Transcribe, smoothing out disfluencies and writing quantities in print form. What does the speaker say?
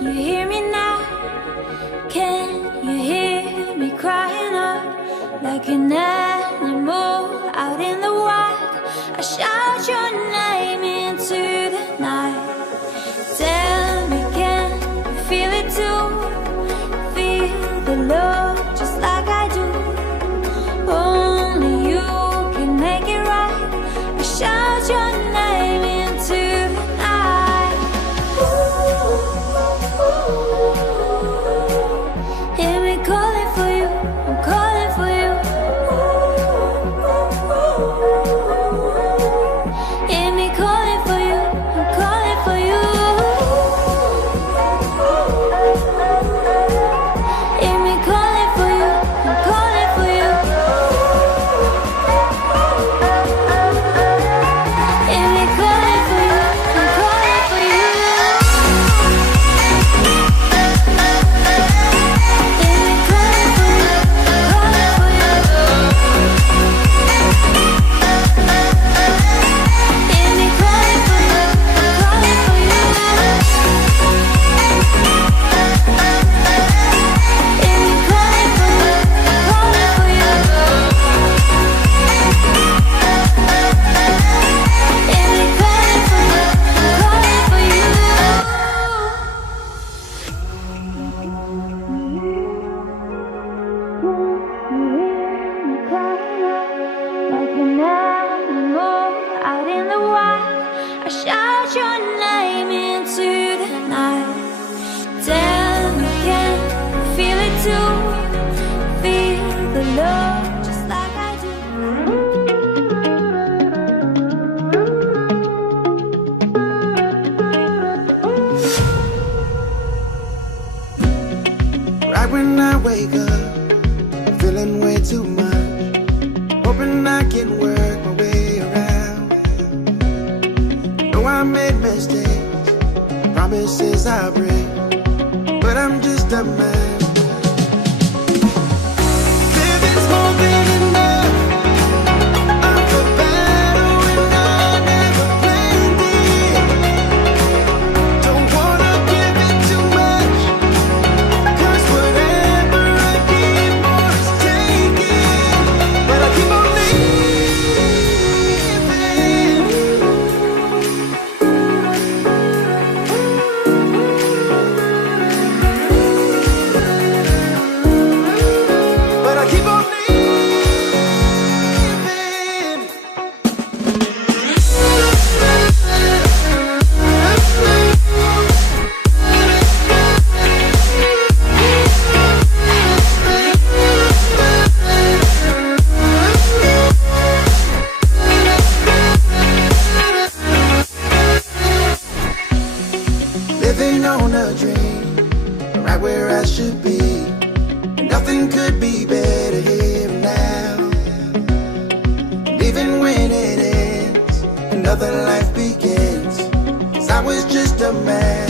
you hear me now? Can you hear me crying out like an animal out in the wild? I shout your name into the night. Tell me, can you feel it too? Feel the love just like I do. Only you can make it right. I shout your name into the night. Hear me calling for you, I'm calling for you. Hear me calling for you, I'm calling for you. Hear me calling for you, I'm calling for you. Hear me calling for you, I'm calling for you. Hear me calling for you, I'm calling for you. Hear me calling for you, I'm calling for you. Hear me calling for you, I'm calling for you. Hear me calling for you, I'm calling for you. Like an animal out in the wild, I shout your name into the night. Tell me, can you feel it too? Feel the love just like I do. Right when I wake up, feeling way too much, hoping I can work my way around. Know I made mistakes, promises I break, but I'm just a man. Living's more than enough. I feel better when I never planned it. Don't wanna give it too much, 'cause whatever I give, more is taken. But I keep on but I keep on living on a dream, right where I should be. Nothing could be better here and now. And even when it ends, another life begins. 'Cause I was just a man.